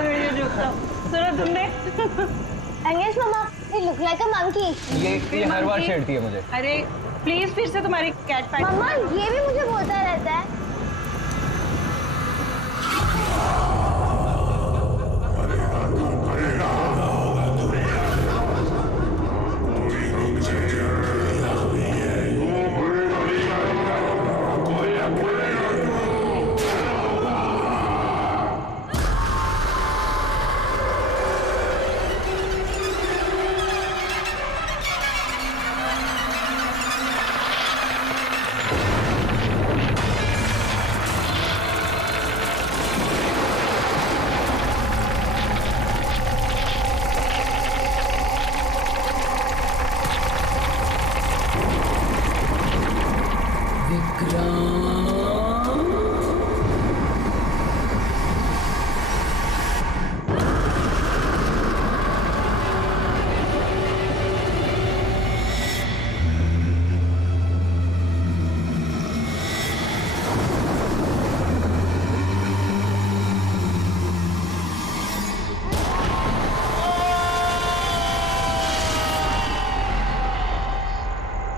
बहुत बढ़िया जोक था। सुना तुमने? अंगेश मामा, ये लुक लाइक अ मंकी। ये हर बार छेड़ती है मुझे। अरे प्लीज फिर से तुम्हारी कैट फाइट। मम्मा ये भी मुझे बोलता रहता है।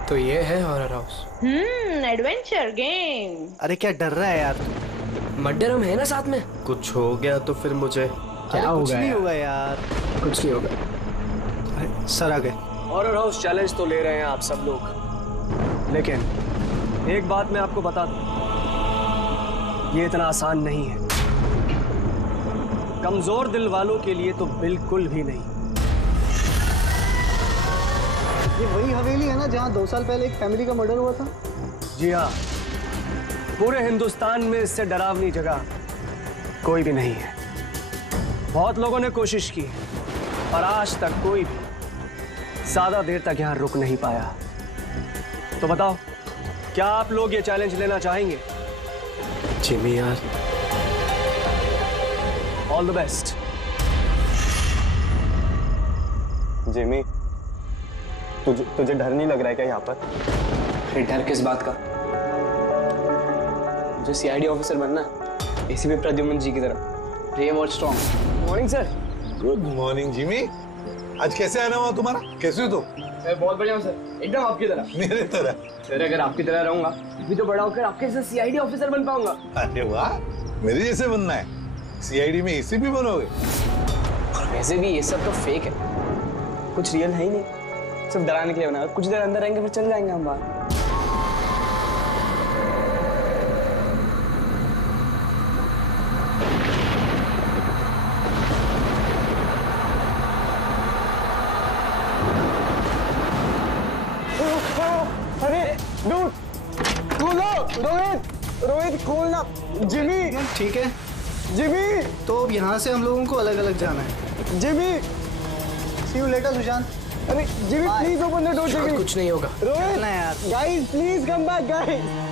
तो ये है हॉरर हाउस। Adventure game. अरे क्या डर रहा है यार? मर्डर हम है ना साथ में। कुछ हो गया तो फिर मुझे क्या होगा? कुछ नहीं होगा यार, कुछ नहीं होगा। अरे सर आ गए। हॉरर हाउस चैलेंज तो ले रहे हैं आप सब लोग, लेकिन एक बात मैं आपको बता दूं, ये इतना आसान नहीं है। कमजोर दिल वालों के लिए तो बिल्कुल भी नहीं। ये वही हवेली है ना जहाँ 2 साल पहले एक फैमिली का मर्डर हुआ था? जी हाँ, पूरे हिंदुस्तान में इससे डरावनी जगह कोई भी नहीं है। बहुत लोगों ने कोशिश की और आज तक कोई भी ज्यादा देर तक यहाँ रुक नहीं पाया। तो बताओ, क्या आप लोग ये चैलेंज लेना चाहेंगे? जिमी यार, ऑल द बेस्ट। जिमी, तुझे डर नहीं लग रहा है क्या यहाँ पर? अरे डर किस बात का? मुझे सीआईडी ऑफिसर बनना है, एसीपी प्रद्युम्न जी की तरह, ब्रेव और strong. Morning sir. Good morning Jimmy. आज कैसे आना हुआ तुम्हारा? कैसे हो तुम? मैं बहुत बढ़िया हूँ सर, एकदम आपकी तरह। मेरे तरह? सर अगर आपकी तरह रहूंगा भी तो बड़ा होकर आपके जैसे सीआईडी ऑफिसर बन पाऊंगा। अरे वाह, मेरे जैसे बनना है? सीआईडी में एसीपी बनोगे? वैसे भी ये सब तो फेक है, कुछ रियल है ही नहीं, सिर्फ डराने के लिए बना। कुछ देर अंदर रहेंगे फिर चल जाएंगे हम बाहर। रोहित खोलना। जिमी ठीक है। जिमी तो अब यहाँ से हम लोगों को अलग अलग जाना है। Jimmy see you later Sushant. अरे Jimmy please open the door. Jimmy कुछ नहीं होगा। रोहित ना यार, guys please come back guys.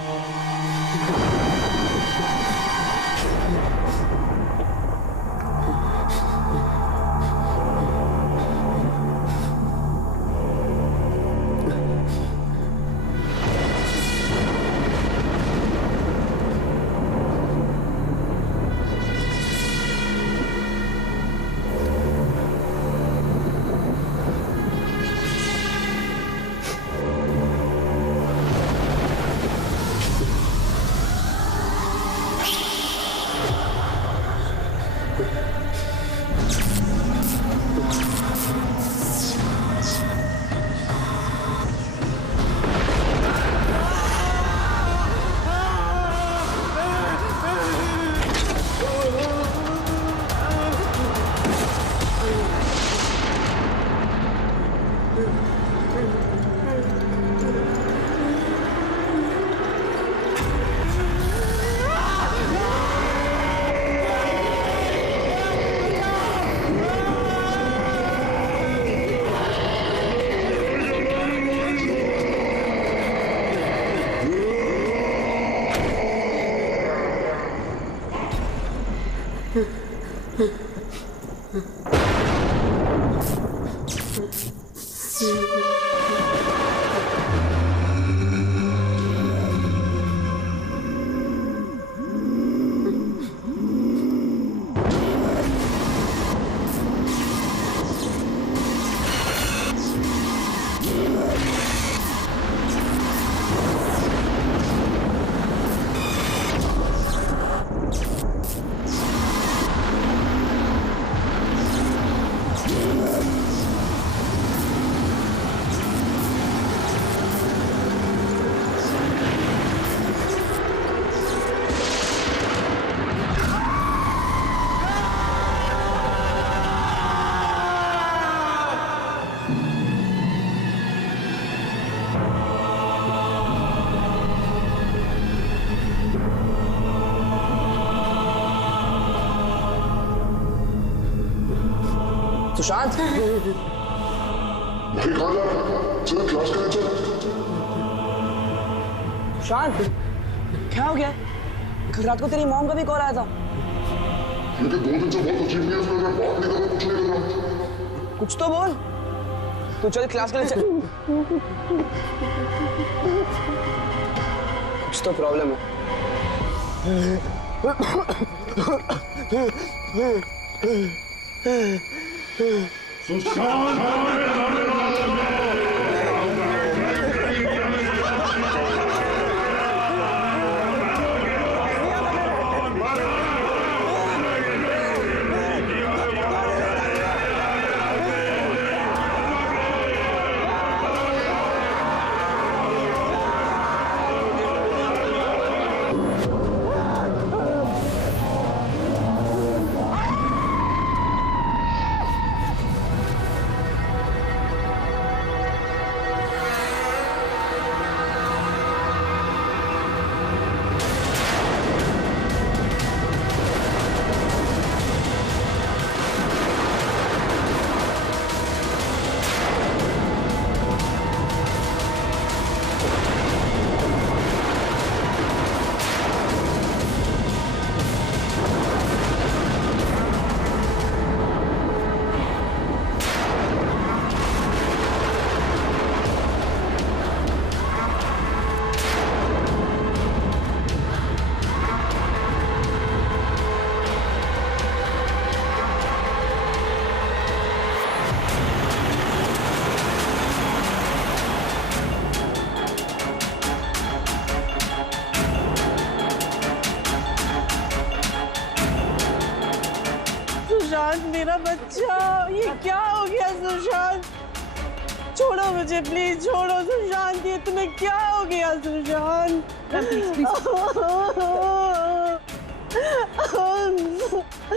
Sushant भाई कहाँ जा रहा है? चल क्लास करें चल। सुशांत क्या हो गया? कल रात को तेरी मॉम का भी कॉल आया था। लेकिन 2 दिन से बहुत अजीब न्यूज़ लग रहा है, बात नहीं कर रहा, कुछ नहीं कर रहा। कुछ तो बोल। तू चल क्लास के लिए चल। कुछ तो प्रॉब्लम है। सुशांत मेरा बच्चा, ये क्या हो गया सुशांत? छोड़ो मुझे प्लीज, छोड़ो सुशांत, ये तुम्हें क्या हो गया सुशांत?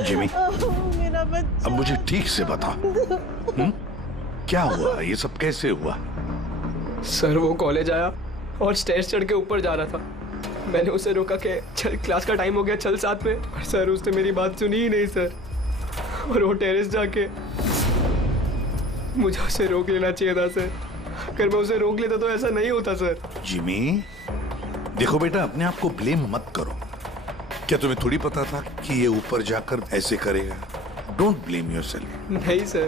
जिमी मेरा बच्चा, अब मुझे ठीक से बता, क्या हुआ? ये सब कैसे हुआ? सर वो कॉलेज आया और स्टेज चढ़ के ऊपर जा रहा था। मैंने उसे रोका कि चल क्लास का टाइम हो गया, चल साथ में। पर सर उसने मेरी बात सुनी ही नहीं सर। और वो टेरेस जाके मुझे उसे रोक लेना चाहिए था सर। अगर मैं उसे रोक लेता तो ऐसा नहीं होता सर। जिमी देखो बेटा, अपने आप को ब्लेम मत करो। क्या तुम्हें थोड़ी पता था कि ये ऊपर जाकर ऐसे करेगा? Don't blame yourself. नहीं सर,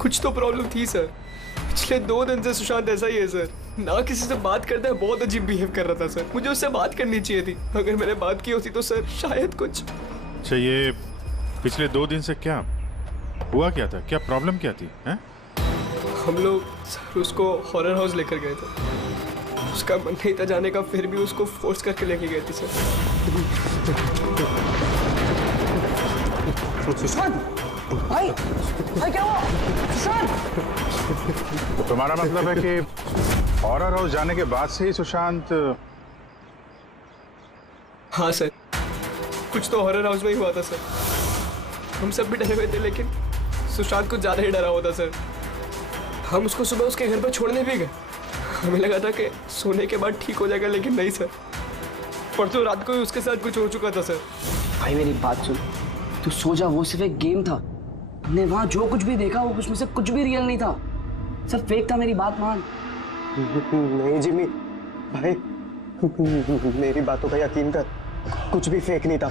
कुछ तो प्रॉब्लम थी सर। पिछले 2 दिन से सुशांत ऐसा ही है सर। ना किसी से बात करता है, बहुत अजीब बिहेव कर रहा था सर। मुझे उससे बात करनी चाहिए थी। अगर मैंने बात की होती तो सर शायद कुछ। अच्छा, ये पिछले 2 दिन से क्या हुआ? क्या था? क्या प्रॉब्लम क्या थी? हैं? हम लोग सर उसको हॉरर हाउस लेकर गए थे। उसका मन नहीं था जाने का, फिर भी उसको फोर्स करके लेके गए थे सर। सुशांत भाई, भाई क्या हुआ? सुशांत! तो तुम्हारा मतलब है कि हॉरर हाउस जाने के बाद से ही सुशांत? हाँ सर, कुछ तो हॉरर हाउस में ही हुआ था सर। हम सब भी डरे हुए थे, लेकिन सुशांत कुछ ज्यादा ही डरा हुआ था सर। हम उसको सुबह उसके घर पर छोड़ने भी गए। हमें लगा था कि सोने के बाद ठीक हो जाएगा, लेकिन नहीं सर। परसों रात को ही उसके साथ कुछ हो चुका था सर। भाई मेरी बात सुन, तू सो जा। वो सिर्फ एक गेम था। हमने वहाँ जो कुछ भी देखा वो उसमें से कुछ भी रियल नहीं था, सब फेक था। मेरी बात मान। नहीं जिमी भाई, मेरी बातों का यकीन कर। कुछ भी फेक नहीं था,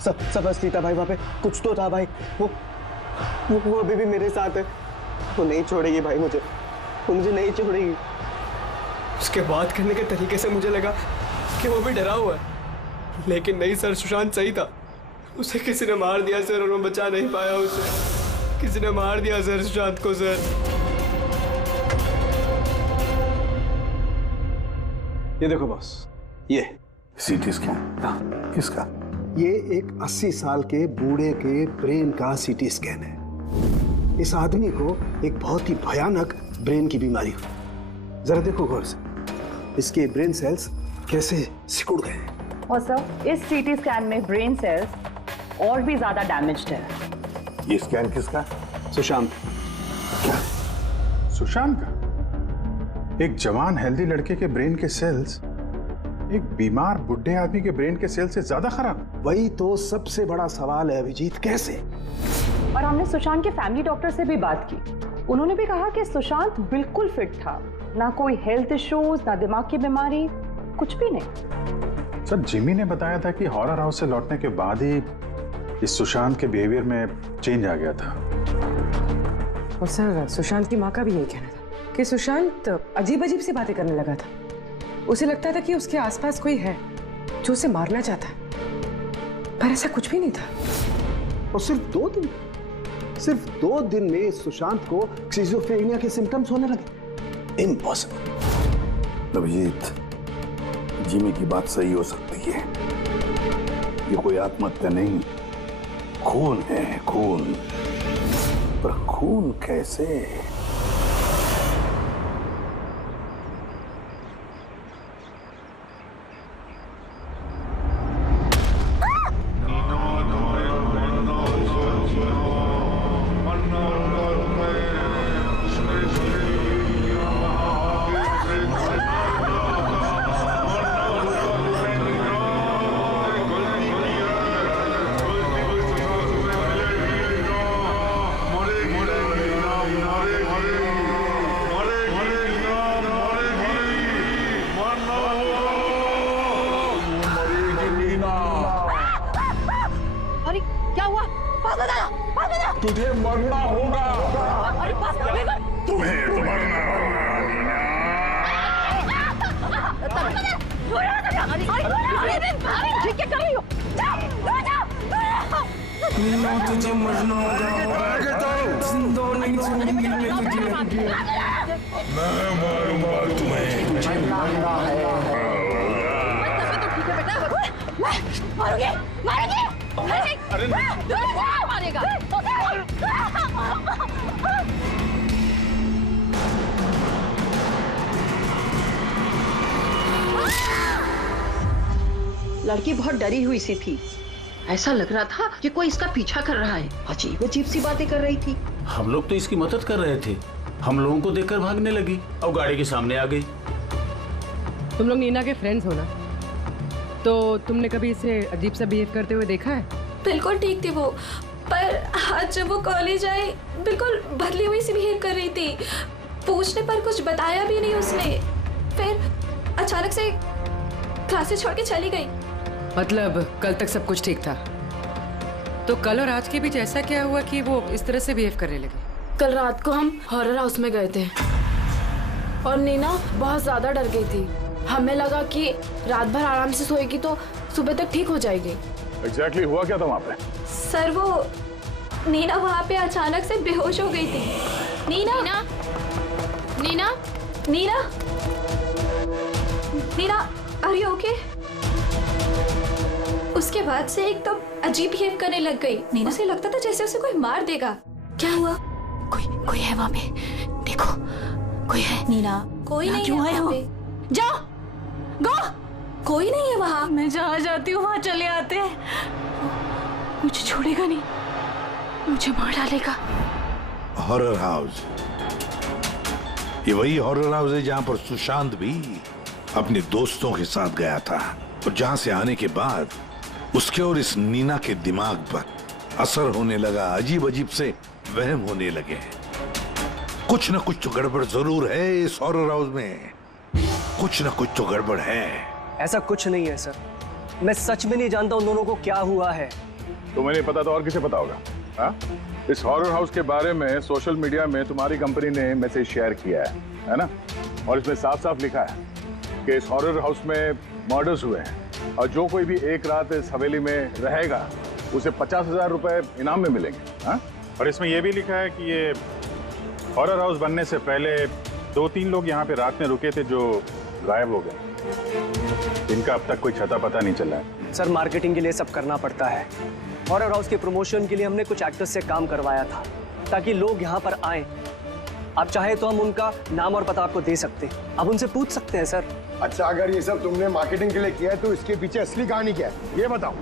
सब असली था भाई। वहाँ पे कुछ तो था भाई। वो अभी भी मेरे साथ है। वो नहीं छोड़ेगी भाई मुझे, वो मुझे नहीं छोड़ेगी। उसके बात करने के तरीके से मुझे लगा कि वो भी डरा हुआ है, लेकिन नहीं सर, सुशांत सही था। उसे किसी ने मार दिया सर, और वो बचा नहीं पाया उसे। किसी ने मार दिया सर सुशांत को सर। ये देखो बॉस, ये सीटी स्कैन किसका? ये एक 80 साल के बूढ़े के ब्रेन का सीटी स्कैन है। इस आदमी को एक बहुत ही भयानक ब्रेन की बीमारी हुई। जरा देखो गौर से, इसके ब्रेन सेल्स कैसे सिकुड़ गए हैं। और सर इस सीटी स्कैन में ब्रेन सेल्स और भी ज्यादा डैमेज्ड है। ये स्कैन किसका? सुशांत। क्या सुशांत का? एक जवान हेल्दी लड़के के ब्रेन के सेल्स एक बीमार बुढ़े आदमी के ब्रेन के सेल से ज्यादा खराब? वही तो सबसे बड़ा सवाल है अभिजीत, कैसे? और हमने सुशांत के फैमिली डॉक्टर से भी बात की। उन्होंने भी कहा कि सुशांत बिल्कुल फिट था, ना कोई हेल्थ इश्यूज, ना दिमाग की बीमारी, कुछ भी नहीं। सर, जिमी ने बताया था कि हॉरर हाउस से लौटने के बाद ही इस सुशांत के बिहेवियर में चेंज आ गया था। और सर, सुशांत की माँ का भी यही कहना था कि सुशांत अजीब अजीब सी बातें करने लगा था। उसे लगता था कि उसके आसपास कोई है जो उसे मारना चाहता है, पर ऐसा कुछ भी नहीं था। और सिर्फ 2 दिन में सुशांत को स्किज़ोफ्रेनिया के सिम्टम्स होने लगे। इम्पॉसिबल। अभिजीत, जिमी की बात सही हो सकती है। ये कोई आत्महत्या नहीं, खून है, खून। पर खून कैसे? तुझे मरना होगा। तुम्हें तो मरना तुझे मरना होगा। जिंदगी तुझे मैं मारूंगा तुम्हें। मारोगे मारोगे मारेगा। लड़की बहुत डरी हुई सी थी। ऐसा लग रहा था कि कोई इसका पीछा कर रहा है। अजीब अजीब सी बातें कर रही थी। हम लोग तो इसकी मदद कर रहे थे। हम लोगों को देखकर भागने लगी और गाड़ी के सामने आ गई। तुम लोग नीना के फ्रेंड्स हो ना, तो तुमने कभी इसे अजीब सा बिहेव करते हुए देखा है? बिल्कुल ठीक थी वो, पर आज जब वो कॉलेज आई बिल्कुल बदली हुई सी बिहेव कर रही थी। पूछने पर कुछ बताया भी नहीं उसने। फिर अचानक से क्लासेस छोड़ के चली गई। मतलब कल तक सब कुछ ठीक था, तो कल और आज के बीच ऐसा क्या हुआ कि वो इस तरह से बिहेव करने लगी? कल रात को हम हॉरर हाउस में गए थे और नीना बहुत ज्यादा डर गई थी। हमें लगा कि रात भर आराम से सोएगी तो सुबह तक ठीक हो जाएगी। एग्जैक्टली हुआ क्या था वहाँ पे? सर, वो नीना वहाँ पे अचानक से बेहोश हो गई थी। Neena Neena Neena Neena Neena are you okay? उसके बाद से एकदम अजीब बिहेव करने लग गई। नीना से लगता था जैसे उसे कोई मार देगा। क्या हुआ? कोई है वहाँ पे, देखो कोई है। नीना कोई नहीं है वहाँ पे। जाओ गो, कोई नहीं है वहाँ। मैं जहाँ जाती हूँ वहाँ चले आते हैं। मुझे छोड़ेगा नहीं, मुझे मार डालेगा। हॉरर हाउस, ये वही हॉरर हाउस है जहाँ पर सुशांत भी अपने दोस्तों के साथ गया था और जहाँ से आने के बाद उसके और इस नीना के दिमाग पर असर होने लगा। अजीब अजीब से वहम होने लगे। कुछ न कुछ तो गड़बड़ जरूर है इस हॉरर हाउस में। कुछ न कुछ तो गड़बड़ है। ऐसा कुछ नहीं है सर, मैं सच में नहीं जानता उन दोनों को क्या हुआ है। तुम्हें नहीं पता तो और किसे पता होगा? हाँ? इस हॉरर हाउस के बारे में सोशल मीडिया में तुम्हारी कंपनी ने मैसेज शेयर किया है ना? और इसमें साफ साफ लिखा है कि इस हॉरर हाउस में मर्डर्स हुए हैं और जो कोई भी एक रात इस हवेली में रहेगा उसे 50,000 रुपए इनाम में मिलेंगे। हाँ? और इसमें यह भी लिखा है कि ये हॉरर हाउस बनने से पहले 2-3 लोग यहाँ पे रात में रुके थे जो गायब हो गए। इनका अब तक कोई छता पता नहीं चला है। सर, मार्केटिंग के लिए सब करना पड़ता है। हॉरर हाउस के प्रमोशन के लिए हमने कुछ एक्टर्स से काम करवाया था ताकि लोग यहाँ पर आए। आप चाहे तो हम उनका नाम और पता आपको दे सकते हैं, आप उनसे पूछ सकते हैं सर। अच्छा, अगर ये सब तुमने मार्केटिंग के लिए किया है तो इसके पीछे असली कहानी क्या है ये बताओ।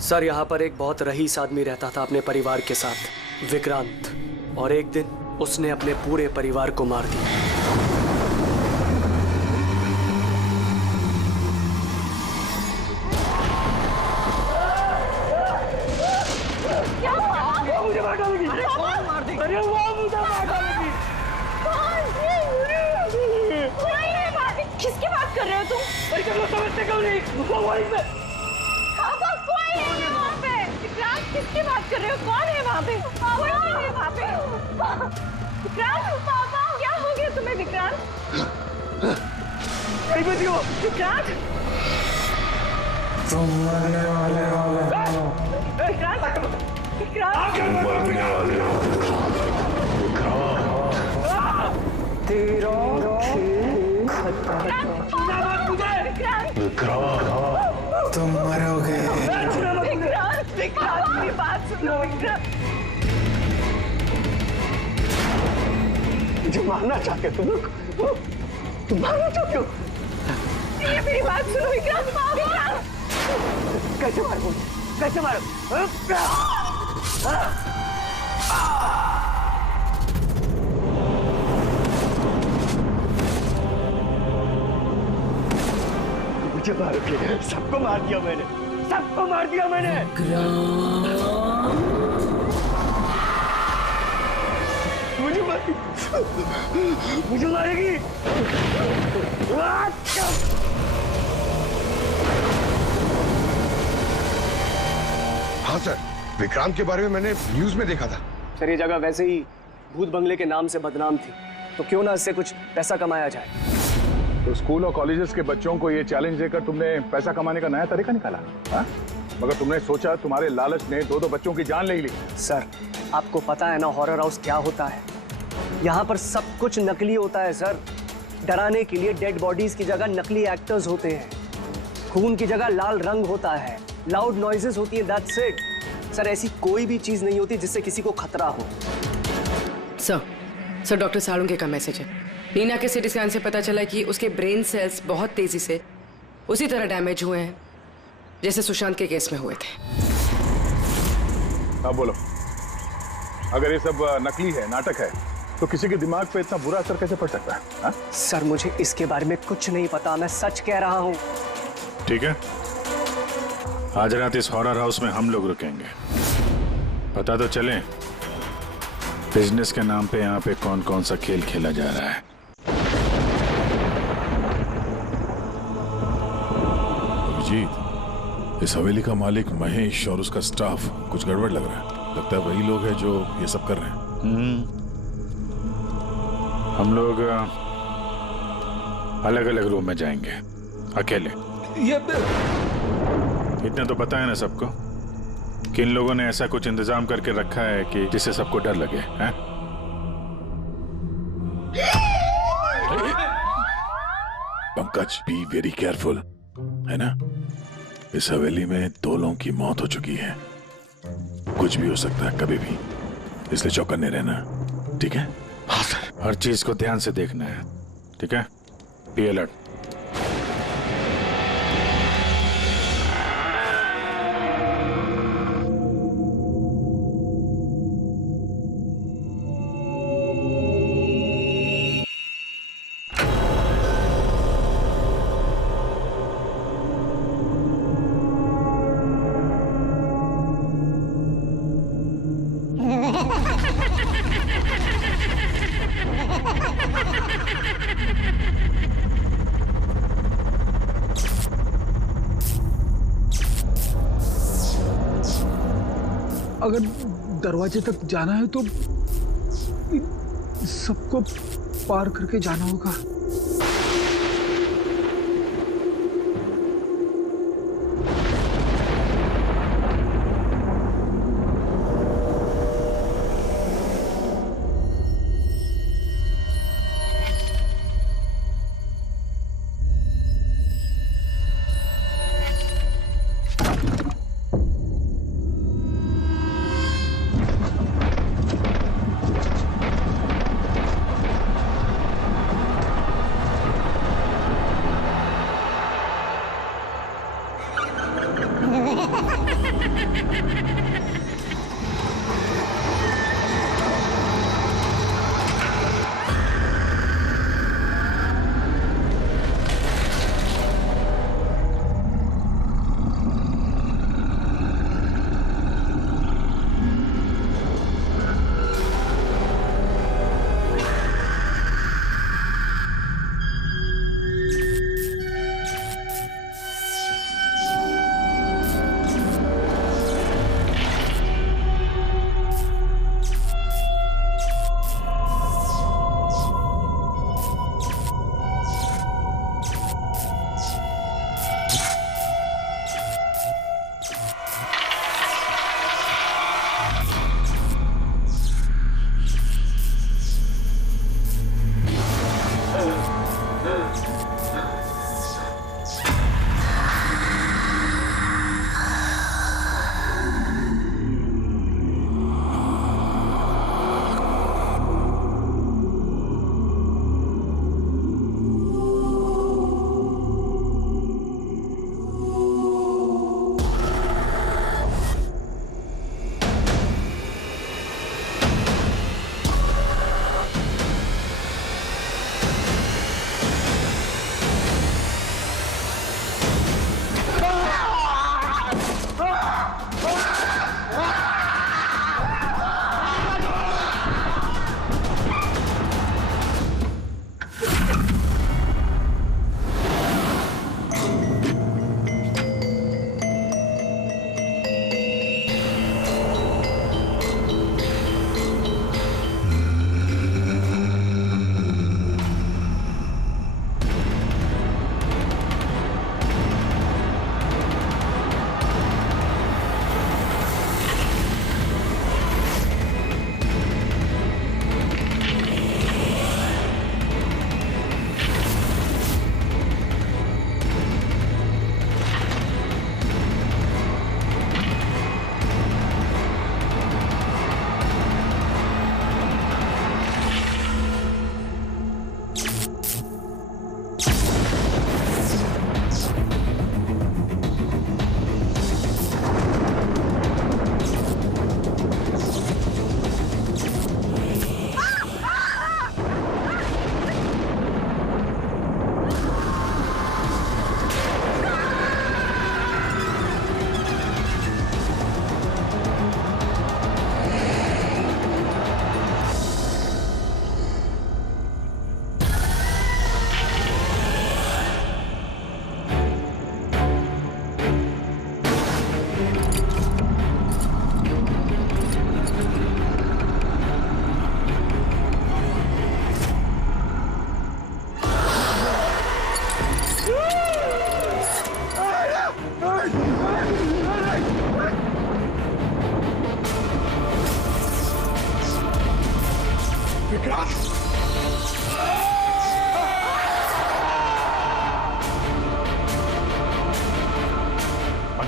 सर, यहाँ पर एक बहुत रईस आदमी रहता था अपने परिवार के साथ, विक्रांत, और एक दिन उसने अपने पूरे परिवार को मार दिया। भाई तुम लोग समझते क्यों नहीं? वो वहीं पे। पापा कोई नहीं है वहाँ पे। विक्रांत किसकी बात कर रहे हो? कौन है वहाँ पे? कोई नहीं है वहाँ पे। विक्रांत पापा क्या हो गया तुम्हें विक्रांत? कहीं पे थी वो? विक्रांत तुम मरने वाले हो। विक्रांत विक्रांत तुम मरने वाले हो। तेरा खेल खत्म। विक्रांत तुम मरोगे। विक्रांत विक्रांत मेरी बात सुनो विक्रांत। मुझे मारना चाहते तुम लोग? तुम मारना चाहते हो? ये मेरी बात सुनो विक्रांत। विक्रांत कैसे मारो? कैसे मारो? मुझे मारोगे? सबको मार दिया मैंने। सबको मार दिया मैंने। मुझे मारेगी। मुझे मारेगी। हाँ सर, विक्रांत के बारे में मैंने न्यूज में देखा था। सर ये जगह वैसे ही भूत बंगले के नाम से बदनाम थी, तो क्यों ना इससे कुछ पैसा कमाया जाए। तो स्कूल और कॉलेजेस के बच्चों को ये चैलेंज देकर तुमने पैसा कमाने का नया तरीका निकाला, हाँ? मगर तुमने सोचा तुम्हारे लालच ने दो बच्चों की जान ले ली। सर आपको पता है ना हॉरर हाउस क्या होता है? यहाँ पर सब कुछ नकली होता है सर। डराने के लिए डेड बॉडीज की जगह नकली एक्टर्स होते हैं, खून की जगह लाल रंग होता है, लाउड नॉइजेस होती है, दैट्स इट। सर ऐसी कोई भी चीज नहीं होती जिससे किसी को खतरा हो। सर डॉक्टर सालुंके का मैसेज है। नीना के सीटी स्कैन से पता चला कि उसके ब्रेन सेल्स बहुत तेजी से उसी तरह डैमेज हुए हैं जैसे सुशांत के केस में हुए थे। अब बोलो, अगर ये सब नकली है, नाटक है, तो किसी के दिमाग पे इतना बुरा असर कैसे पड़ सकता है, हा? सर मुझे इसके बारे में कुछ नहीं पता, मैं सच कह रहा हूँ। ठीक है, आज रात इस हॉरर हाउस में हम लोग रुकेंगे। पता तो चले बिजनेस के नाम पे यहाँ पे कौन कौन सा खेल खेला जा रहा है। अभिजीत, इस हवेली का मालिक महेश और उसका स्टाफ कुछ गड़बड़ लग रहा है। लगता है वही लोग हैं जो ये सब कर रहे हैं। हम लोग अलग अलग रूम में जाएंगे, अकेले। इतना तो पता है ना सबको कि इन लोगों ने ऐसा कुछ इंतजाम करके रखा है कि जिससे सबको डर लगे, हैं? पंकज, बी वेरी केयरफुल, है ना? इस हवेली में 2 लोगों की मौत हो चुकी है, कुछ भी हो सकता है कभी भी, इसलिए चौकन्ने रहना, ठीक है? हाँ सर। हर चीज को ध्यान से देखना है, ठीक है? Be alert. अगर दरवाजे तक जाना है तो सबको पार करके जाना होगा।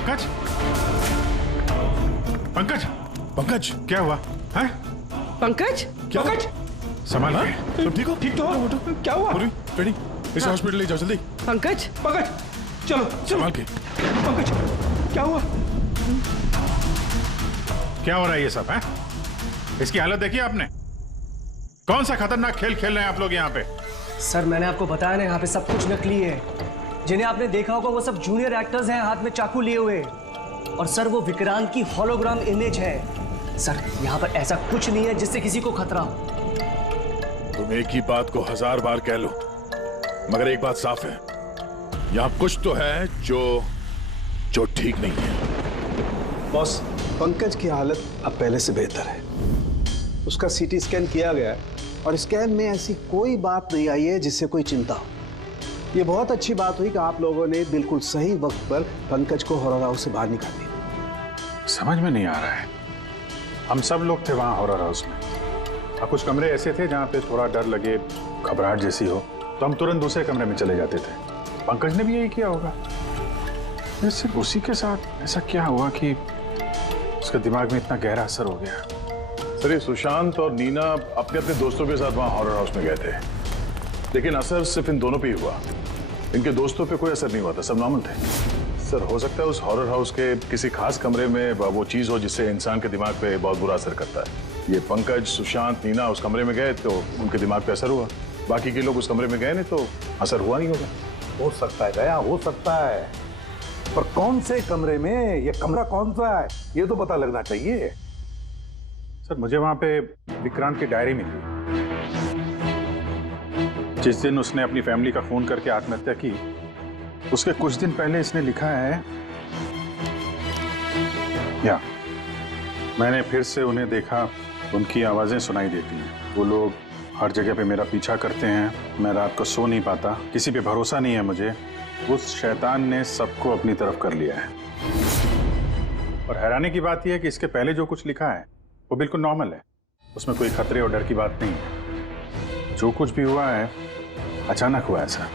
पंकज, पंकज, पंकज, क्या हुआ है? पंकज, क्या? पंकज, संभाल के। तुम ठीक हो? ठीक तो हो? क्या हुआ? रेडी, इसे हॉस्पिटल ले जाओ जल्दी। पंकज, पंकज, चलो संभाल के। पंकज, क्या हुआ? क्या हो रहा है ये सब? है इसकी हालत देखी आपने? कौन सा खतरनाक खेल खेल रहे हैं आप लोग यहाँ पे? सर मैंने आपको बताया ना, यहाँ पे सब कुछ नकली है। जिन्हें आपने देखा होगा वो सब जूनियर एक्टर्स हैं, हाथ में चाकू लिए हुए। और सर वो विक्रांत की होलोग्राम इमेज है। सर यहाँ पर ऐसा कुछ नहीं है जिससे किसी को खतरा हो। तुम एक ही बात को 1000 बार कह लो, मगर एक बात साफ है, यहाँ कुछ तो है जो ठीक नहीं है। बॉस, पंकज की हालत अब पहले से बेहतर है। उसका सीटी स्कैन किया गया है और स्कैन में ऐसी कोई बात नहीं आई है जिससे कोई चिंता हो। ये बहुत अच्छी बात हुई कि आप लोगों ने बिल्कुल सही वक्त पर पंकज को हॉरर हाउस से बाहर निकाल दिया। समझ में नहीं आ रहा है। हम सब लोग थे वहां हॉरर हाउस में, और कुछ कमरे ऐसे थे जहां पे थोड़ा डर लगे, घबराहट जैसी हो, तो हम तुरंत दूसरे कमरे में चले जाते थे। पंकज ने भी यही किया होगा। सिर्फ उसी के साथ ऐसा क्या हुआ कि उसके दिमाग में इतना गहरा असर हो गया? सर ये सुशांत और नीना अपने अपने दोस्तों के साथ वहां हॉरर हाउस में गए थे, लेकिन असर सिर्फ इन दोनों पे ही हुआ। इनके दोस्तों पे कोई असर नहीं हुआ था, सब नॉर्मल थे। सर हो सकता है उस हॉरर हाउस के किसी खास कमरे में वो चीज हो जिससे इंसान के दिमाग पे बहुत बुरा असर करता है। ये पंकज, सुशांत, नीना उस कमरे में गए तो उनके दिमाग पे असर हुआ। बाकी के लोग उस कमरे में गए नहीं तो असर हुआ नहीं होगा। हो सकता है गया, हो सकता है, पर कौन से कमरे में, ये कमरा कौन सा है, ये तो पता लगना चाहिए। सर मुझे वहां पे विक्रांत की डायरी मिली। जिस दिन उसने अपनी फैमिली का फोन करके आत्महत्या की, उसके कुछ दिन पहले इसने लिखा है, या मैंने फिर से उन्हें देखा, उनकी आवाजें सुनाई देती हैं। वो लोग हर जगह पे मेरा पीछा करते हैं, मैं रात को सो नहीं पाता, किसी पे भरोसा नहीं है मुझे। उस शैतान ने सबको अपनी तरफ कर लिया है। और हैरानी की बात यह है कि इसके पहले जो कुछ लिखा है वो बिल्कुल नॉर्मल है, उसमें कोई खतरे और डर की बात नहीं है। जो कुछ भी हुआ है अचानक हुआ, ऐसा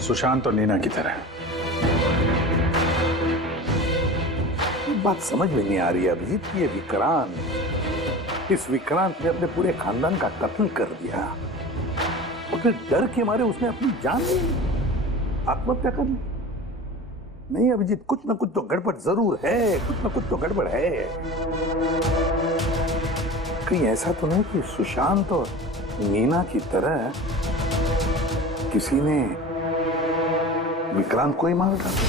सुशांत और नीना की तरह। बात समझ में नहीं आ रही है अभिजीत, ये विक्रांत, इस विक्रांत ने अपने पूरे खानदान का कत्ल कर दिया और फिर डर के मारे उसने अपनी जान ली, आत्महत्या कर ली। नहीं अभिजीत, कुछ ना कुछ तो गड़बड़ जरूर है, कुछ ना कुछ तो गड़बड़ है। कहीं ऐसा तो नहीं कि सुशांत और नीना की तरह किसी ने विक्रांत को ही मार डाला?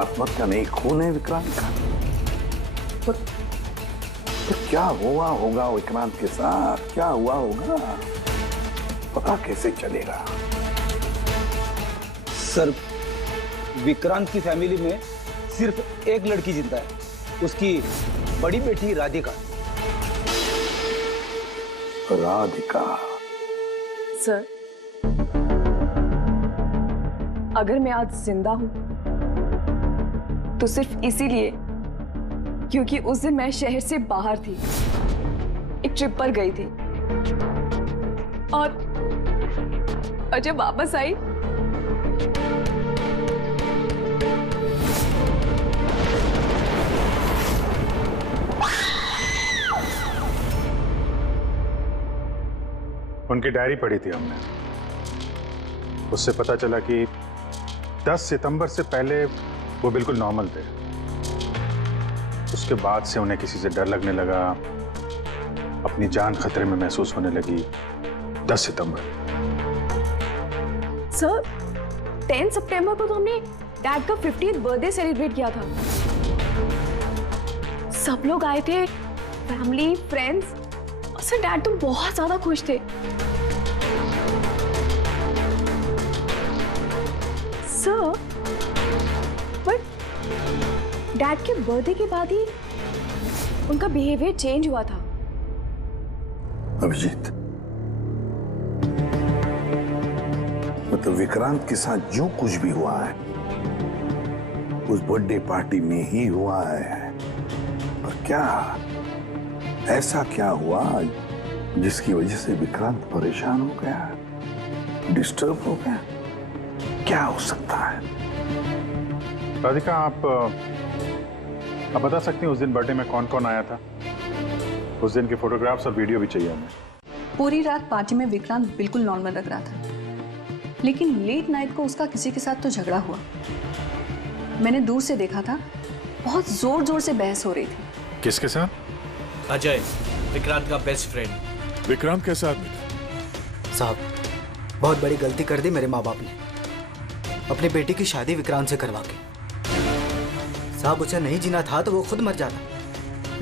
आत्महत्या नहीं, खून है विक्रांत का। पर क्या हुआ होगा विक्रांत के साथ, क्या हुआ होगा, पता कैसे चलेगा? सर विक्रांत की फैमिली में सिर्फ एक लड़की जिंदा है, उसकी बड़ी बेटी राधिका। राधिका? सर अगर मैं आज जिंदा हूं तो सिर्फ इसीलिए क्योंकि उस दिन मैं शहर से बाहर थी, एक ट्रिप पर गई थी, और जब वापस आई उनकी डायरी पढ़ी थी हमने, उससे पता चला कि 10 सितंबर से पहले वो बिल्कुल नॉर्मल थे। उसके बाद से उन्हें किसी से डर लगने लगा, अपनी जान खतरे में महसूस होने लगी। 10 सितंबर। सर 10 सितंबर को तो हमने डैड का 50th बर्थडे सेलिब्रेट किया था। सब लोग आए थे, फैमिली, फ्रेंड्स, और सर डैड तो बहुत ज्यादा खुश थे। सर बट डैड के बर्थडे के बाद ही उनका बिहेवियर चेंज हुआ था। अभिजीत, मतलब विक्रांत के साथ जो कुछ भी हुआ है उस बर्थडे पार्टी में ही हुआ है, पर क्या ऐसा क्या हुआ जिसकी वजह से विक्रांत परेशान हो गया, डिस्टर्ब हो गया? क्या हो सकता है? राधिका, आप बता सकती हैं उस दिन बर्थडे में कौन कौन आया था? उस दिन की फोटोग्राफ्स और वीडियो भी चाहिए हमें। पूरी रात पार्टी में विक्रांत बिल्कुल नॉर्मल लग रहा था, लेकिन लेट नाइट को उसका किसी के साथ तो झगड़ा हुआ। मैंने दूर से देखा था, बहुत जोर जोर से बहस हो रही थी। किसके साथ? अजय, विक्रांत का बेस्ट फ्रेंड। विक्रांत कैसा आदमी था? साहब, बहुत बड़ी गलती कर दी मेरे माँ बाप ने, अपनी बेटी की शादी विक्रांत से करवा के। साहब, उसे नहीं जीना था तो वो खुद मर जाता,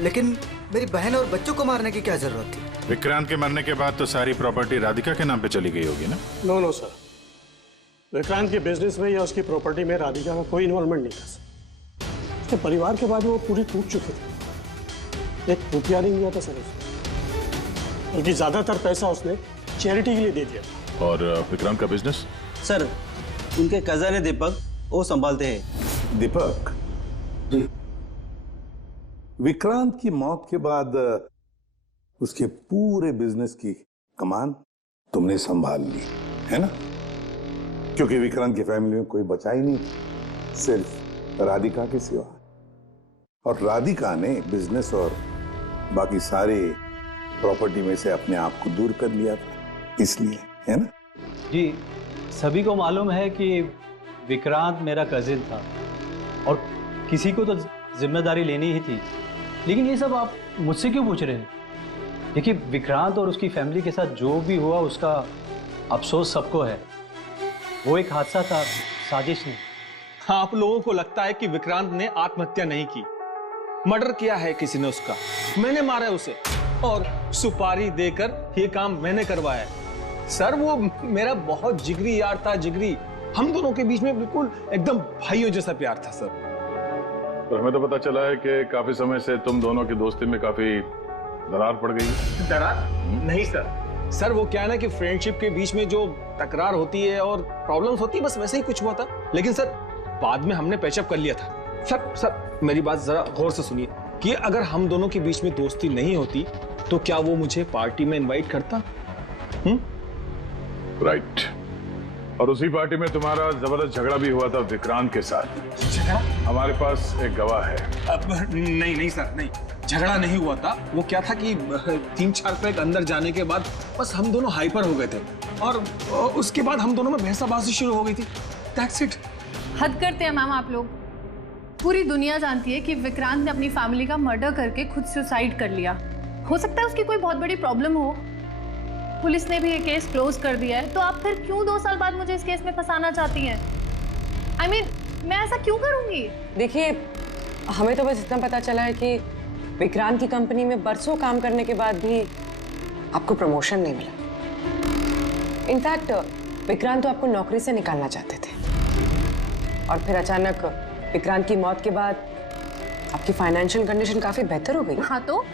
लेकिन मेरी बहन और बच्चों को मारने की क्या जरूरत थी? विक्रांत के मरने के बाद तो सारी प्रॉपर्टी राधिका के नाम पे चली गई होगी ना? नो सर, विक्रांत के बिजनेस में या उसकी प्रॉपर्टी में राधिका का कोई इन्वॉल्वमेंट नहीं था सर। उसके परिवार के बाद वो पूरी टूट चुकी थी। एक रुपया नहीं दिया था सर उसने, बल्कि ज्यादातर पैसा उसने चैरिटी के लिए दे दिया था। और विक्रांत का बिजनेस? सर, उनके कजन है दीपक, वो संभालते हैं। दीपक जी, विक्रांत की मौत के बाद उसके पूरे बिजनेस की कमान तुमने संभाल ली है ना? क्योंकि विक्रांत की फैमिली में कोई बचा ही नहीं, सिर्फ राधिका के सिवा। और राधिका ने बिजनेस और बाकी सारे प्रॉपर्टी में से अपने आप को दूर कर लिया था, इसलिए, है ना? जी, सभी को मालूम है कि विक्रांत मेरा कजिन था और किसी को तो जिम्मेदारी लेनी ही थी, लेकिन ये सब आप मुझसे क्यों पूछ रहे हैं? देखिए, विक्रांत और उसकी फैमिली के साथ जो भी हुआ उसका अफसोस सबको है। वो एक हादसा था, साजिश नहीं। आप लोगों को लगता है कि विक्रांत ने आत्महत्या नहीं की, मर्डर किया है किसी ने उसका। मैंने मारा है उसे और सुपारी देकर ये काम मैंने करवाया है। सर, वो मेरा बहुत जिगरी यार था, जिगरी। हम दोनों के बीच में बिल्कुल एकदम भाइयों जैसा प्यार था सर। तो हमें तो पता चला है कि काफी समय से तुम दोनों की दोस्ती में काफी दरार पड़ गई है। दरार? नहीं सर। सर, वो क्या है ना कि फ्रेंडशिप के बीच में जो तकरार होती है और प्रॉब्लम्स होती है, बस वैसे ही कुछ हुआ था। लेकिन सर, बाद में हमने पैचअप कर लिया था। सर मेरी बात जरा गौर से सुनिए कि अगर हम दोनों के बीच में दोस्ती नहीं होती तो क्या वो मुझे पार्टी में इनवाइट करता? राइट। और उसी पार्टी में तुम्हारा जबरदस्त झगड़ा भी हुआ था विक्रांत के साथ। झगड़ा? हमारे पास एक गवाह है। नहीं सर, नहीं, झगड़ा नहीं हुआ था। वो क्या था कि 3-4 पैक अंदर जाने के बाद बस हम दोनों हाइपर हो गए थे और उसके बाद हम दोनों में बहसाबाजी शुरू हो गई थी। That's it. हद करते हैं मैम आप लोग। पूरी दुनिया जानती है कि विक्रांत ने अपनी फैमिली का मर्डर करके खुद सुसाइड कर लिया। हो सकता है उसकी कोई बहुत बड़ी प्रॉब्लम हो, पुलिस ने भी ये केस क्लोज कर दिया है, तो आप फिर क्यों 2 साल बाद मुझे इस केस में फंसाना चाहती हैं? I mean, मैं ऐसा क्यों करूंगी? देखिए, हमें तो बस इतना पता चला है कि विक्रांत की कंपनी में बरसों काम करने के बाद भी आपको प्रमोशन नहीं मिला। इनफैक्ट विक्रांत तो आपको नौकरी से निकालना चाहते थे, और फिर अचानक विक्रांत की मौत के बाद आपकी फाइनेंशियल कंडीशन काफी बेहतर हो गई। हाँ, तो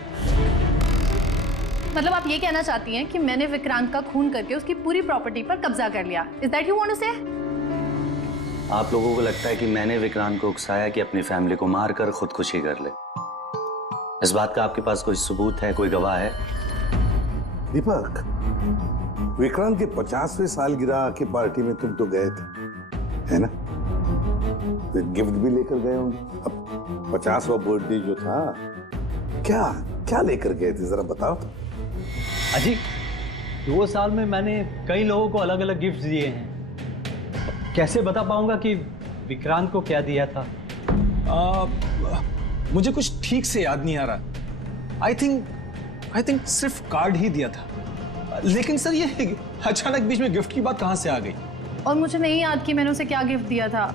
मतलब आप ये कहना चाहती हैं कि मैंने विक्रांत का खून करके उसकी पूरी प्रॉपर्टी पर कब्जा कर लिया? Is that you want to say? आप लोगों को लगता है कि मैंने विक्रांत को उकसाया कि अपनी फैमिली को मारकर खुदकुशी कर ले। इस बात का आपके पास कोई सबूत है, कोई गवाह है? दीपक, विक्रांत के 50वें सालगिरह की पार्टी में तुम तो गए थे, है ना? तो गिफ्ट भी लेकर गए होंगे। अब 50वां बर्थडे जो था, क्या क्या लेकर गए थे, जरा बताओ तो। अजी, 2 साल में मैंने कई लोगों को अलग अलग गिफ्ट दिए हैं। कैसे बता पाऊंगा कि विक्रांत को क्या दिया था? मुझे कुछ ठीक से याद नहीं आ रहा। आई थिंक सिर्फ कार्ड ही दिया था। लेकिन सर, ये अचानक बीच में गिफ्ट की बात कहां से आ गई? और मुझे नहीं याद कि मैंने उसे क्या गिफ्ट दिया था।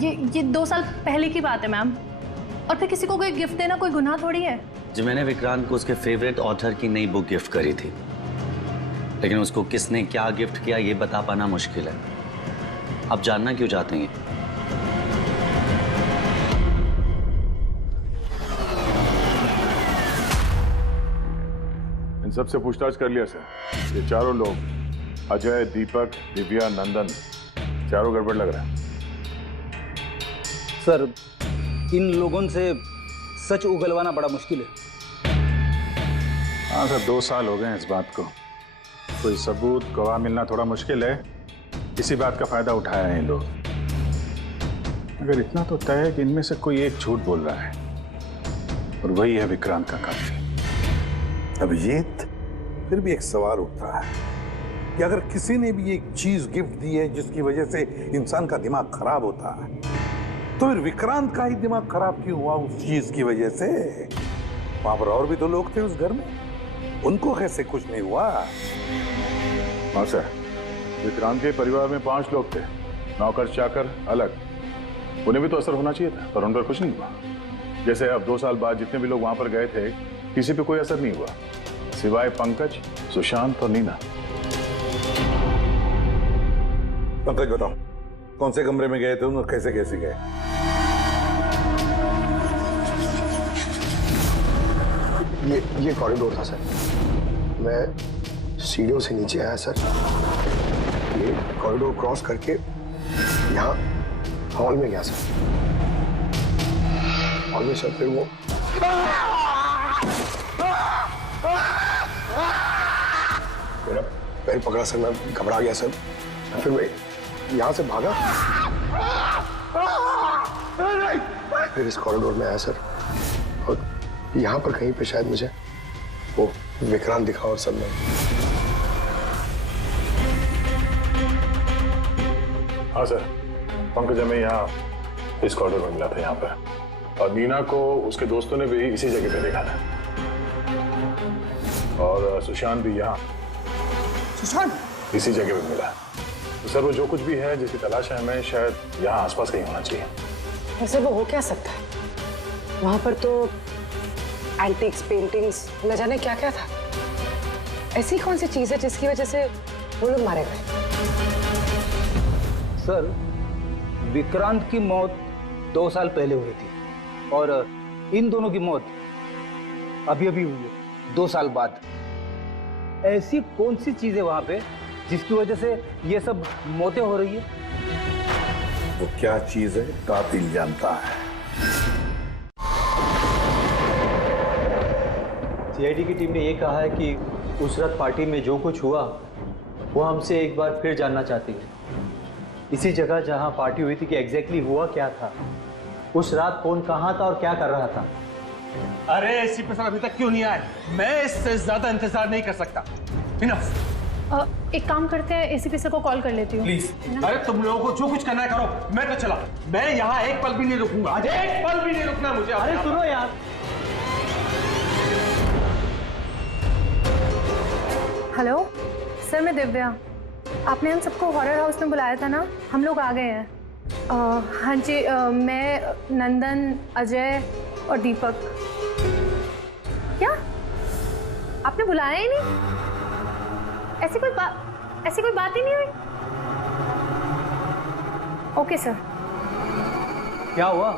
ये 2 साल पहले की बात है मैम। और फिर किसी को कोई गिफ्ट देना कोई गुनाह थोड़ी है। जो मैंने विक्रांत को उसके फेवरेट ऑथर की नई बुक गिफ्ट करी थी, लेकिन उसको किसने क्या गिफ्ट किया ये बता पाना मुश्किल है। आप जानना क्यों चाहते हैं? इन सबसे पूछताछ कर लिया सर। ये चारों लोग, अजय, दीपक, दिव्या, नंदन, चारों गड़बड़ लग रहा है। सर, इन लोगों से सच उगलवाना बड़ा मुश्किल है। हाँ सर, 2 साल हो गए हैं इस बात को। कोई सबूत, गवाह मिलना थोड़ा मुश्किल है। इसी बात का फायदा उठाया है इन लोग। अगर इतना तो तय है कि इनमें से कोई एक झूठ बोल रहा है और वही है विक्रांत का कातिल। अभिजीत, फिर भी एक सवाल उठता है कि अगर किसी ने भी एक चीज गिफ्ट दी है जिसकी वजह से इंसान का दिमाग खराब होता है, तो फिर विक्रांत का ही दिमाग खराब क्यों हुआ उस चीज की वजह से? वहां पर और भी तो लोग थे उस घर में, उनको कैसे कुछ नहीं हुआ? हाँ सर, विक्रांत के परिवार में 5 लोग थे, नौकर चाकर अलग, उन्हें भी तो असर होना चाहिए था, पर उन पर कुछ नहीं हुआ। जैसे अब 2 साल बाद जितने भी लोग वहां पर गए थे, किसी पे कोई असर नहीं हुआ, सिवाय पंकज, सुशांत और नीना। पंकज बताओ, कौन से कमरे में गए थे और कैसे कैसे गए? ये कॉरिडोर था सर, मैं सीढ़ियों से नीचे आया सर, ये कॉरिडोर क्रॉस करके यहाँ हॉल में गया सर। हॉल में सर फिर वो मेरा पैर पकड़ा सर, मैं घबरा गया सर, फिर मैं यहाँ से भागा, फिर इस कॉरिडोर में आया सर, और यहाँ पर कहीं पे शायद मुझे वो विक्रांत दिखा और सब में। हाँ सर, पंकज हमें यहाँ इस कॉरिडोर में मिला था यहाँ पर, और नीना को उसके दोस्तों ने भी इसी जगह पे देखा था, और सुशांत भी यहाँ इसी जगह पे मिला। तो सर वो जो कुछ भी है जिसकी तलाश है हमें, शायद यहाँ आसपास कहीं होना चाहिए। वैसे वो हो क्या सकता है? वहां पर तो एंटीक्स, पेंटिंग्स, न जाने क्या क्या था। ऐसी कौन सी चीज है जिसकी वजह से वो लोग मारे गए? सर, विक्रांत की मौत 2 साल पहले हुई थी, और इन दोनों की मौत अभी अभी हुई है 2 साल बाद। ऐसी कौन सी चीज है वहां पे जिसकी वजह से ये सब मौतें हो रही है? वो क्या चीज है कातिल जानता है। सीआईडी की टीम ने ये कहा है कि उस रात पार्टी में जो कुछ हुआ वो हमसे एक बार फिर जानना चाहती है। इसी जगह जहां पार्टी हुई थी कि एग्जैक्टली हुआ क्या था, उस रात कौन कहां था और क्या कर रहा था। अरे एसीपी सर अभी तक क्यों नहीं आए? मैं इससे ज्यादा इंतजार नहीं कर सकता। एक काम करते हैं, एसीपी सर को कॉल कर लेती हूँ। प्लीज। अरे तुम लोगों को जो कुछ करना है करो, मैं तो चला। मैं यहाँ एक पल भी नहीं रुकूंगा, एक पल भी नहीं रुकना मुझे। अरे सुनो यार। हेलो सर, मैं दिव्या। आपने हम सबको हॉरर हाउस में बुलाया था ना, हम लोग आ गए हैं। हाँ जी, मैं, नंदन, अजय और दीपक। क्या आपने बुलाया ही नहीं? ऐसी कोई बात ही नहीं हुई? Okay sir. क्या हुआ?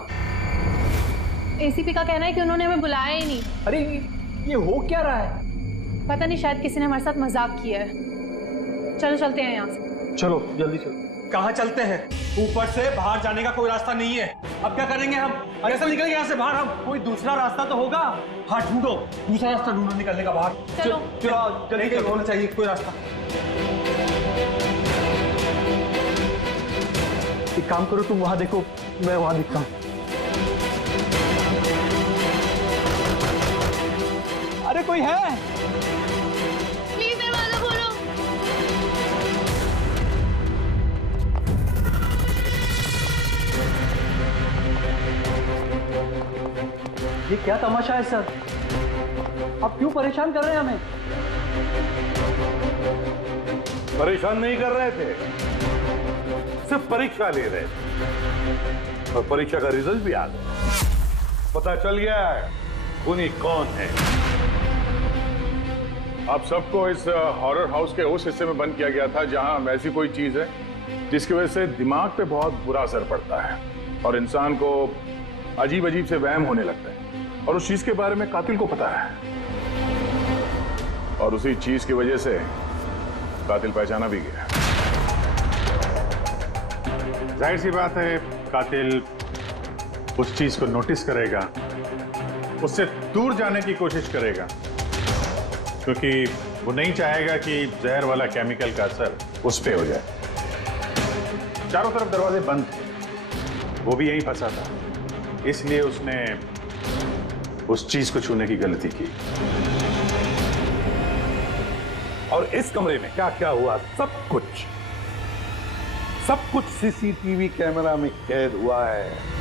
एसीपी का कहना है कि उन्होंने हमें बुलाया ही नहीं। अरे ये हो क्या रहा है? पता नहीं, शायद किसी ने हमारे साथ मजाक किया है। चलो चलते हैं यहाँ से। चलो जल्दी चलो। कहाँ चलते हैं? ऊपर से बाहर जाने का कोई रास्ता नहीं है। अब क्या करेंगे हम? कैसे निकलेंगे यहाँ से बाहर हम? कोई दूसरा रास्ता तो होगा। हाँ ढूंढो, दूसरा रास्ता ढूंढो निकलने का बाहर। चलो चलो जल्दी होना चाहिए कोई रास्ता। एक काम करो, तुम वहां देखो, मैं वहां दिखता हूँ। अरे कोई है? प्लीज दरवाजा खोलो। ये क्या तमाशा है सर? आप क्यों परेशान कर रहे हैं हमें? परेशान नहीं कर रहे थे, सिर्फ परीक्षा ले रहे थे, और परीक्षा का रिजल्ट भी आ गया। पता चल गया है खूनी कौन है। आप सबको इस हॉरर हाउस के उस हिस्से में बंद किया गया था जहां ऐसी कोई चीज है जिसकी वजह से दिमाग पे बहुत बुरा असर पड़ता है और इंसान को अजीब अजीब से वहम होने लगता है, और उस चीज के बारे में कातिल को पता है, और उसी चीज की वजह से कातिल पहचाना भी गया। जाहिर सी बात है कातिल उस चीज को नोटिस करेगा, उससे दूर जाने की कोशिश करेगा, क्योंकि वो नहीं चाहेगा कि जहर वाला केमिकल का असर उस पे हो जाए। चारों तरफ दरवाजे बंद थे, वो भी यहीं फंसा था, इसलिए उसने उस चीज को छूने की गलती की। और इस कमरे में क्या क्या हुआ सब कुछ सीसीटीवी कैमरा में कैद हुआ है।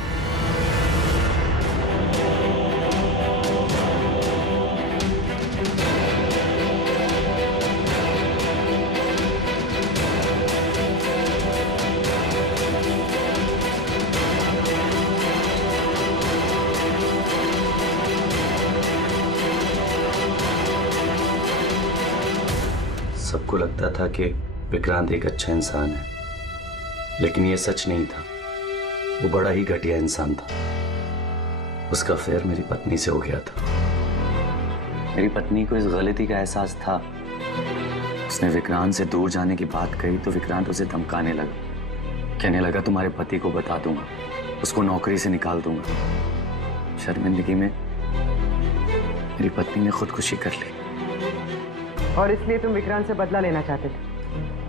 सबको लगता था कि विक्रांत एक अच्छा इंसान है, लेकिन यह सच नहीं था। वो बड़ा ही घटिया इंसान था। उसका अफेयर मेरी पत्नी से हो गया था। मेरी पत्नी को इस गलती का एहसास था। उसने विक्रांत से दूर जाने की बात कही तो विक्रांत उसे धमकाने लगा, कहने लगा तुम्हारे पति को बता दूंगा, उसको नौकरी से निकाल दूंगा। शर्मिंदगी में मेरी पत्नी ने खुदकुशी कर ली। और इसलिए तुम विक्रांत से बदला लेना चाहते थे?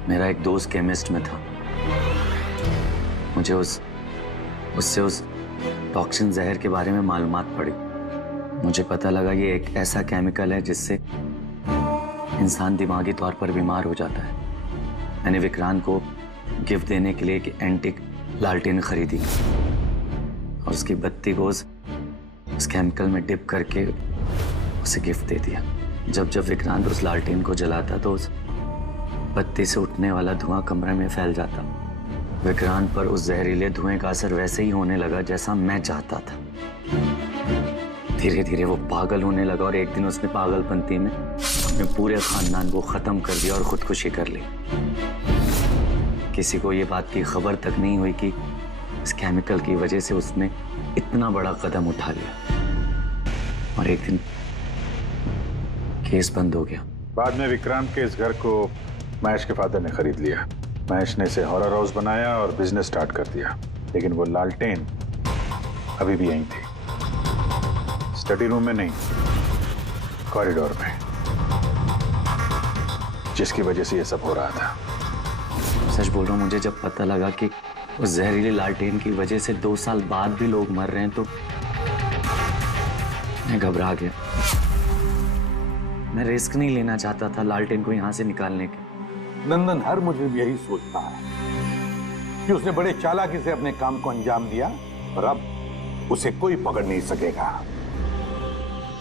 मेरा एक दोस्त केमिस्ट में था। मुझे उससे उस टॉक्सिन जहर के बारे में मालूमात पड़ी। मुझे पता लगा ये एक ऐसा केमिकल है जिससे इंसान दिमागी तौर पर बीमार हो जाता है। मैंने विक्रांत को गिफ्ट देने के लिए एक एंटीक लालटेन खरीदी और उसकी बत्ती को उस केमिकल में डिप करके उसे गिफ्ट दे दिया। जब जब विक्रांत उस लालटेन को जलाता तो उस बत्ती से उठने वाला धुआं कमरे में फैल जाता। विक्रांत पर उस जहरीले धुएं का असर वैसे ही होने लगा जैसा मैं चाहता था। धीरे धीरे वो पागल होने लगा और एक दिन उसने पागलपंती में अपने पूरे खानदान को खत्म कर दिया और खुदकुशी कर ली। किसी को ये बात की खबर तक नहीं हुई कि इस केमिकल की वजह से उसने इतना बड़ा कदम उठा लिया। और एक दिन केस बंद हो गया। बाद में विक्रांत के इस घर को महेश के फादर ने खरीद लिया। महेश ने इसे हॉरर हाउस बनाया और बिजनेस स्टार्ट कर दिया। लेकिन वो लालटेन अभी भी यहीं थी, स्टडी रूम में नहीं, कॉरिडोर में, जिसकी वजह से ये सब हो रहा था। सच बोल रहा हूँ, मुझे जब पता लगा कि उस जहरीले लालटेन की वजह से 2 साल बाद भी लोग मर रहे हैं तो मैं घबरा गया। मैं रिस्क नहीं लेना चाहता था लालटेन को यहाँ से निकालने के। नंदन हर मुझे भी यही सोचता है कि उसने बड़े चालाकी से अपने काम को अंजाम दिया और अब उसे कोई पकड़ नहीं सकेगा।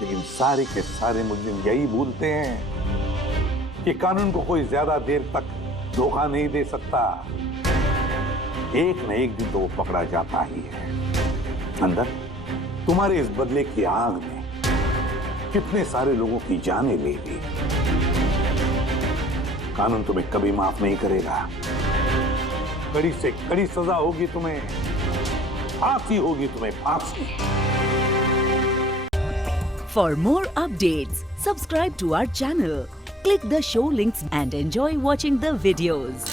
लेकिन सारे के सारे मुजरिम यही भूलते हैं कि कानून को कोई ज्यादा देर तक धोखा नहीं दे सकता। एक न एक दिन तो वो पकड़ा जाता ही है। नंदन, तुम्हारे इस बदले की आग में कितने सारे लोगों की जानें ले ली। कानून तुम्हें कभी माफ नहीं करेगा। कड़ी से कड़ी सजा होगी तुम्हें, फांसी होगी तुम्हें, फांसी। For more updates, subscribe to our channel, click the show links and enjoy watching the videos.